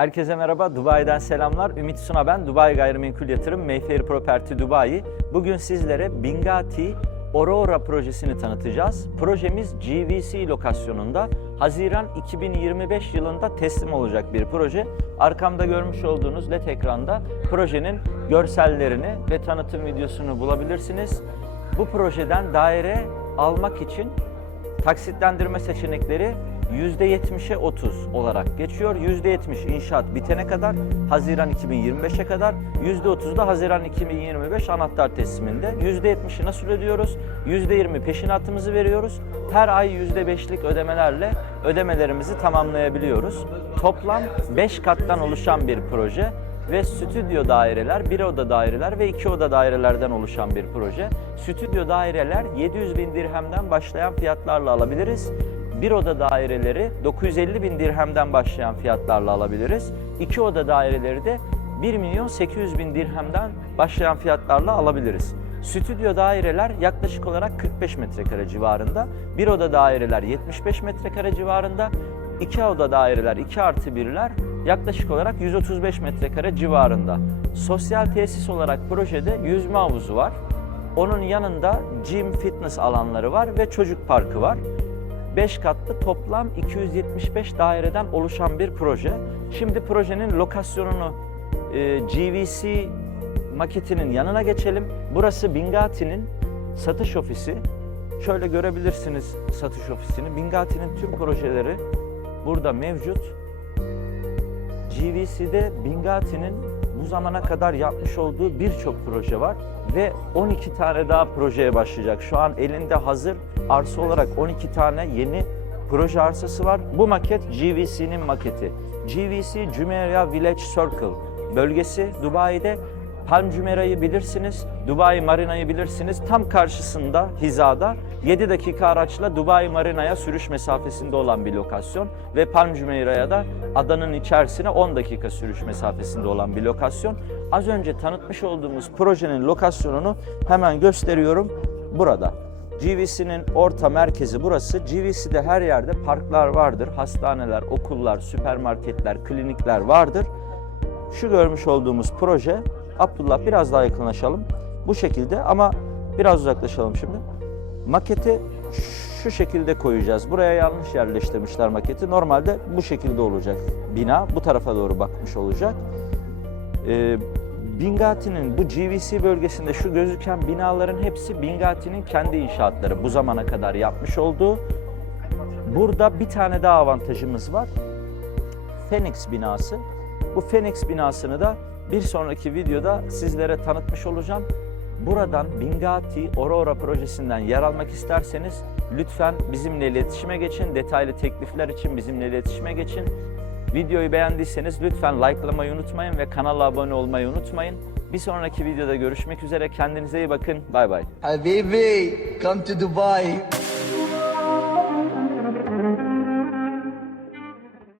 Herkese merhaba, Dubai'den selamlar. Ümit Suna ben, Dubai Gayrimenkul Yatırım, Mayfair Property Dubai. Bugün sizlere Bingati Aurora projesini tanıtacağız. Projemiz GVC lokasyonunda Haziran 2025 yılında teslim olacak bir proje. Arkamda görmüş olduğunuz LED ekranda projenin görsellerini ve tanıtım videosunu bulabilirsiniz. Bu projeden daire almak için taksitlendirme seçenekleri %70'e 30 olarak geçiyor. %70 inşaat bitene kadar Haziran 2025'e kadar, %30 da Haziran 2025 anahtar tesliminde. %70'i nasıl ödüyoruz? %20 peşinatımızı veriyoruz. Her ay %5'lik ödemelerle ödemelerimizi tamamlayabiliyoruz. Toplam 5 kattan oluşan bir proje ve stüdyo daireler, bir oda daireler ve iki oda dairelerden oluşan bir proje. Stüdyo daireler 700 bin dirhemden başlayan fiyatlarla alabiliriz. Bir oda daireleri 950 bin dirhemden başlayan fiyatlarla alabiliriz. İki oda daireleri de 1 milyon 800 bin dirhemden başlayan fiyatlarla alabiliriz. Stüdyo daireler yaklaşık olarak 45 metrekare civarında. Bir oda daireler 75 metrekare civarında. İki oda daireler 2 artı 1'ler yaklaşık olarak 135 metrekare civarında. Sosyal tesis olarak projede yüzme havuzu var. Onun yanında gym fitness alanları var ve çocuk parkı var. 5 katlı toplam 275 daireden oluşan bir proje. Şimdi projenin lokasyonunu e, GVC maketinin yanına geçelim. Burası Bingati'nin satış ofisi. Şöyle görebilirsiniz satış ofisini. Bingati'nin tüm projeleri burada mevcut. GVC'de Bingati'nin zamana kadar yapmış olduğu birçok proje var ve 12 tane daha projeye başlayacak. Şu an elinde hazır arsa olarak 12 tane yeni proje arsası var. Bu maket GVC'nin maketi. GVC Jumeirah Village Circle bölgesi Dubai'de Palm Jumeirah'ı bilirsiniz, Dubai Marina'yı bilirsiniz. Tam karşısında, hizada 7 dakika araçla Dubai Marina'ya sürüş mesafesinde olan bir lokasyon ve Palm Jumeirah'a da adanın içerisine 10 dakika sürüş mesafesinde olan bir lokasyon. Az önce tanıtmış olduğumuz projenin lokasyonunu hemen gösteriyorum burada. GVC'nin orta merkezi burası. GVC'de her yerde parklar vardır, hastaneler, okullar, süpermarketler, klinikler vardır. Şu görmüş olduğumuz proje, Abdullah biraz daha yakınlaşalım. Bu şekilde ama biraz uzaklaşalım şimdi. Maketi şu şekilde koyacağız. Buraya yanlış yerleştirmişler maketi. Normalde bu şekilde olacak bina. Bu tarafa doğru bakmış olacak. Ee, Bingati'nin bu GVC bölgesinde şu gözüken binaların hepsi Bingati'nin kendi inşaatları. Bu zamana kadar yapmış olduğu. Burada bir tane daha avantajımız var. Phoenix binası. Bu Phoenix binasını da bir sonraki videoda sizlere tanıtmış olacağım. Buradan Bingati Aurora projesinden yer almak isterseniz lütfen bizimle iletişime geçin. Detaylı teklifler için bizimle iletişime geçin. Videoyu beğendiyseniz lütfen likelamayı unutmayın ve kanala abone olmayı unutmayın. Bir sonraki videoda görüşmek üzere. Kendinize iyi bakın. Bay bay. Habibi, come to Dubai.